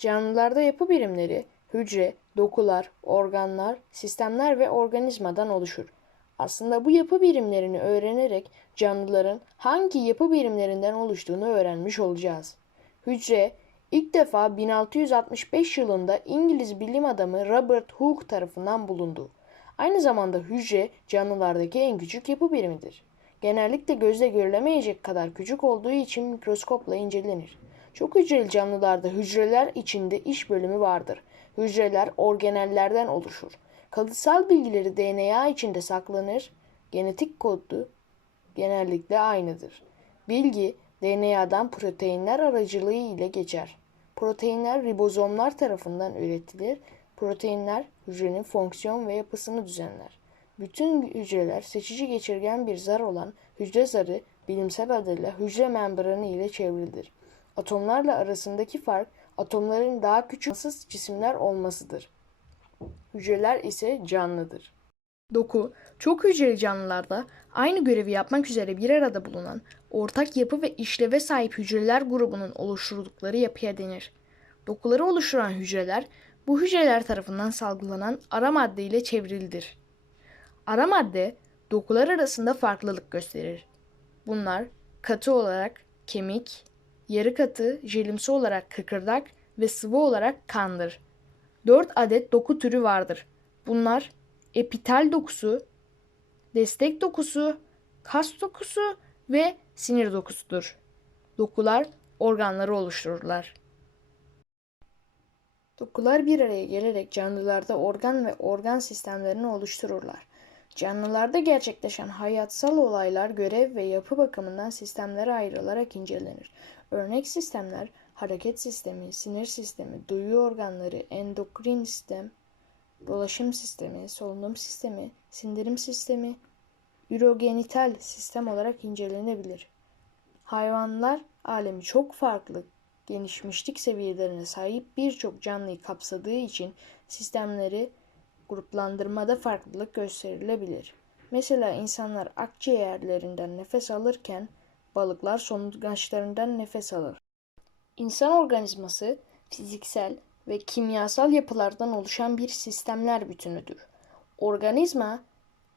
Canlılarda yapı birimleri hücre, dokular, organlar, sistemler ve organizmadan oluşur. Aslında bu yapı birimlerini öğrenerek canlıların hangi yapı birimlerinden oluştuğunu öğrenmiş olacağız. Hücre ilk defa 1665 yılında İngiliz bilim adamı Robert Hooke tarafından bulundu. Aynı zamanda hücre canlılardaki en küçük yapı birimidir. Genellikle gözle görülemeyecek kadar küçük olduğu için mikroskopla incelenir. Çok hücreli canlılarda hücreler içinde iş bölümü vardır. Hücreler organellerden oluşur. Kalıtsal bilgileri DNA içinde saklanır. Genetik kodu genellikle aynıdır. Bilgi DNA'dan proteinler aracılığı ile geçer. Proteinler ribozomlar tarafından üretilir. Proteinler hücrenin fonksiyon ve yapısını düzenler. Bütün hücreler seçici geçirgen bir zar olan hücre zarı bilimsel adıyla hücre membranı ile çevrilidir. Atomlarla arasındaki fark atomların daha küçük ıssız cisimler olmasıdır. Hücreler ise canlıdır. Doku, çok hücreli canlılarda aynı görevi yapmak üzere bir arada bulunan ortak yapı ve işleve sahip hücreler grubunun oluşturdukları yapıya denir. Dokuları oluşturan hücreler bu hücreler tarafından salgılanan ara madde ile çevrilidir. Ara madde dokular arasında farklılık gösterir. Bunlar katı olarak kemik, yarı katı, jelimsi olarak kıkırdak ve sıvı olarak kandır. 4 adet doku türü vardır. Bunlar epitel dokusu, destek dokusu, kas dokusu ve sinir dokusudur. Dokular organları oluştururlar. Dokular bir araya gelerek canlılarda organ ve organ sistemlerini oluştururlar. Canlılarda gerçekleşen hayatsal olaylar görev ve yapı bakımından sistemlere ayrılarak incelenir. Örnek sistemler hareket sistemi, sinir sistemi, duyu organları, endokrin sistem, dolaşım sistemi, solunum sistemi, sindirim sistemi, ürogenital sistem olarak incelenebilir. Hayvanlar alemi çok farklı gelişmişlik seviyelerine sahip birçok canlıyı kapsadığı için sistemleri gruplandırmada farklılık gösterilebilir. Mesela insanlar akciğerlerinden nefes alırken balıklar solungaçlarından nefes alır. İnsan organizması fiziksel ve kimyasal yapılardan oluşan bir sistemler bütünüdür. Organizma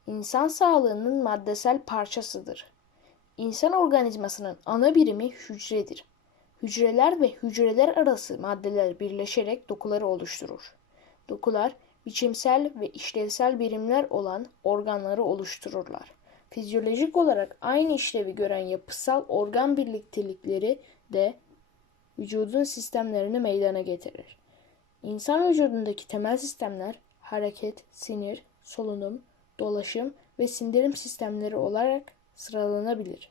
insan sağlığının maddesel parçasıdır. İnsan organizmasının ana birimi hücredir. Hücreler ve hücreler arası maddeler birleşerek dokuları oluşturur. Dokular biçimsel ve işlevsel birimler olan organları oluştururlar. Fizyolojik olarak aynı işlevi gören yapısal organ birliktelikleri de vücudun sistemlerini meydana getirir. İnsan vücudundaki temel sistemler hareket, sinir, solunum, dolaşım ve sindirim sistemleri olarak sıralanabilir.